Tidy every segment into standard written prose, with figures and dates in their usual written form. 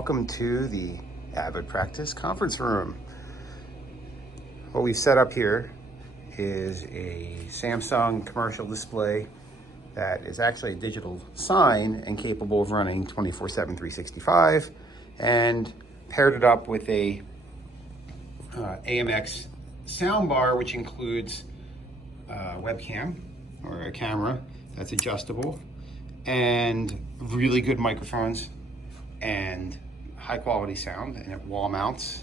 welcome to the Avid Practice conference room. What we've set up here is a Samsung commercial display that is actually a digital sign and capable of running 24/7, 365, and paired it up with a AMX soundbar, which includes a webcam or a camera that's adjustable, and really good microphones and high quality sound, and it wall mounts.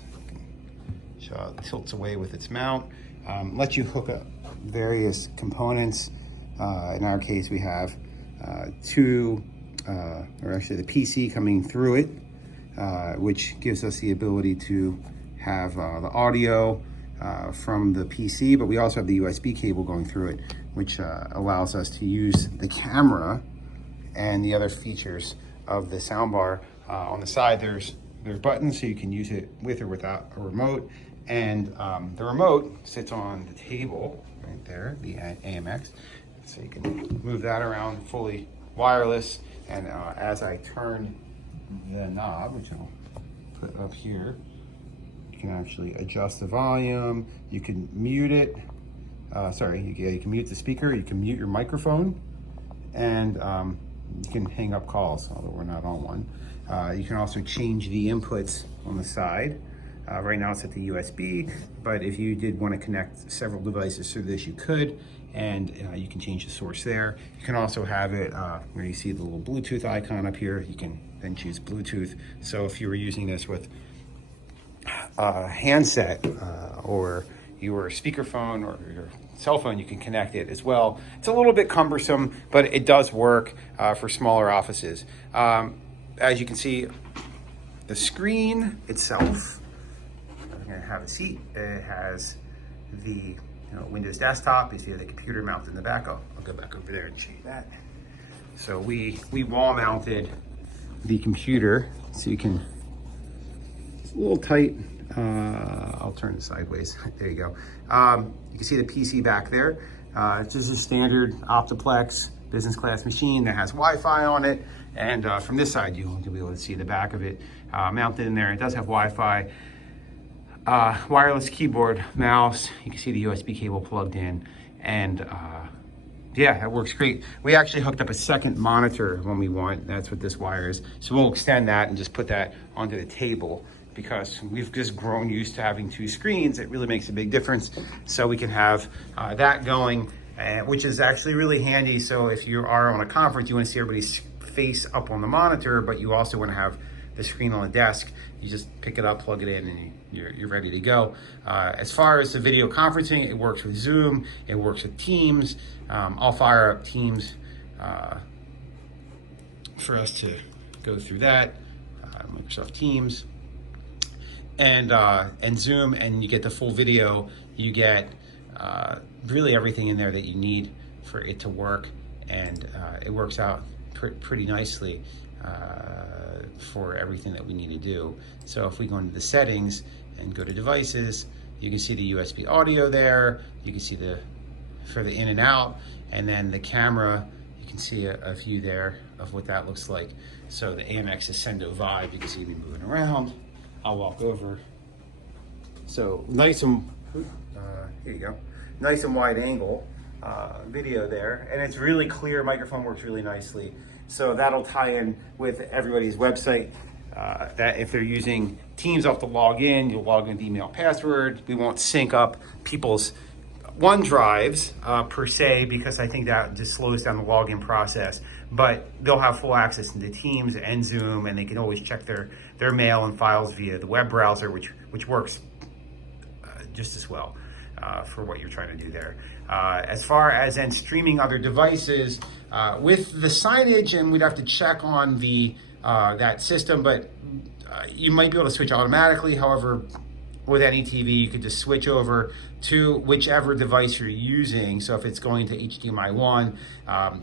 So it tilts away with its mount. Lets you hook up various components. In our case, we have or actually the PC coming through it, which gives us the ability to have the audio from the PC, but we also have the USB cable going through it, which allows us to use the camera and the other features of the soundbar. On the side, there's buttons, so you can use it with or without a remote. And the remote sits on the table right there, the AMX. So you can move that around, fully wireless. And as I turn the knob, which I'll put up here, you can actually adjust the volume. You can mute it. You can mute the speaker. You can mute your microphone, and you can hang up calls, although we're not on one. You can also change the inputs on the side. Right now it's at the USB, but if you did want to connect several devices through this, you could, and you can change the source there. You can also have it where you see the little Bluetooth icon up here. You can then choose Bluetooth. So if you were using this with a handset or your speakerphone or your cell phone, you can connect it as well. It's a little bit cumbersome, but it does work for smaller offices. As you can see, the screen itself, I'm going to have a seat. It has the Windows desktop. You see the computer mounted in the back. I'll go back over there and show you that. So we wall mounted the computer, so you can, it's a little tight. I'll turn it sideways. There you go. You can see the PC back there. It's just a standard Optiplex business class machine that has Wi-Fi on it. And from this side, you'll be able to see the back of it mounted in there. It does have Wi-Fi, wireless keyboard, mouse. You can see the USB cable plugged in, and yeah, it works great. We actually hooked up a second monitor when we want. That's what this wire is. So we'll extend that and just put that onto the table, because we've just grown used to having two screens. It really makes a big difference. So we can have that going, which is actually really handy. So if you are on a conference, you want to see everybody's face up on the monitor, but you also want to have the screen on the desk. You just pick it up, plug it in, and you're ready to go. As far as the video conferencing, it works with Zoom, it works with Teams. I'll fire up Teams for us to go through that, Microsoft Teams. And Zoom, and you get the full video. You get really everything in there that you need for it to work, and it works out pretty nicely for everything that we need to do. So if we go into the settings and go to devices, you can see the USB audio there. You can see for the in and out, and then the camera, you can see a view there of what that looks like. So the AMX Crescendo Vibe, you can see me moving around. I'll walk over. So nice and, here you go. Nice and wide angle video there. And it's really clear, microphone works really nicely. So that'll tie in with everybody's website. That if they're using Teams, you'll have to log in, you'll log in with email password. We won't sync up people's OneDrives per se, because I think that just slows down the login process. But they'll have full access into Teams and Zoom, and they can always check their mail and files via the web browser, which works just as well for what you're trying to do there. As far as then streaming other devices, with the signage, and we'd have to check on that system, but you might be able to switch automatically. However, with any TV, you could just switch over to whichever device you're using. So if it's going to HDMI 1,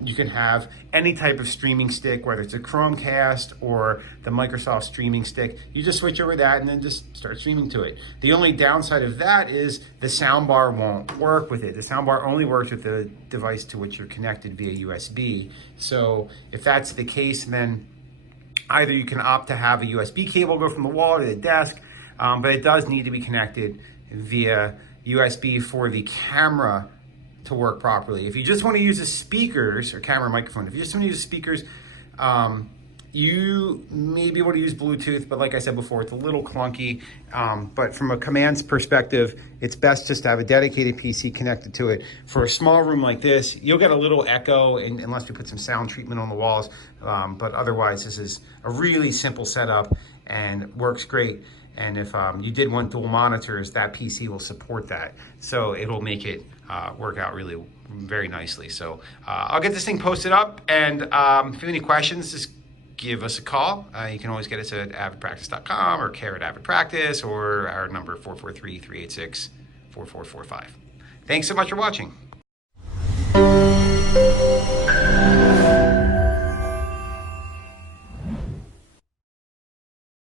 you can have any type of streaming stick, whether it's a Chromecast or the Microsoft streaming stick. You just switch over that and then just start streaming to it. The only downside of that is the soundbar won't work with it. The soundbar only works with the device to which you're connected via USB. So if that's the case, then Either you can opt to have a USB cable go from the wall to the desk, but it does need to be connected via USB for the camera to work properly. If you just want to use the speakers or camera microphone, if you just want to use the speakers, you may be able to use Bluetooth, but like I said before, it's a little clunky. But from a commands perspective, it's best just to have a dedicated PC connected to it. For a small room like this, you'll get a little echo unless we put some sound treatment on the walls. But otherwise, this is a really simple setup and works great. And if you did want dual monitors, that PC will support that. So it'll make it work out really very nicely. So I'll get this thing posted up. And if you have any questions, just give us a call. You can always get us at avidpractice.com or care@avidpractice, or our number 443-386-4445. Thanks so much for watching.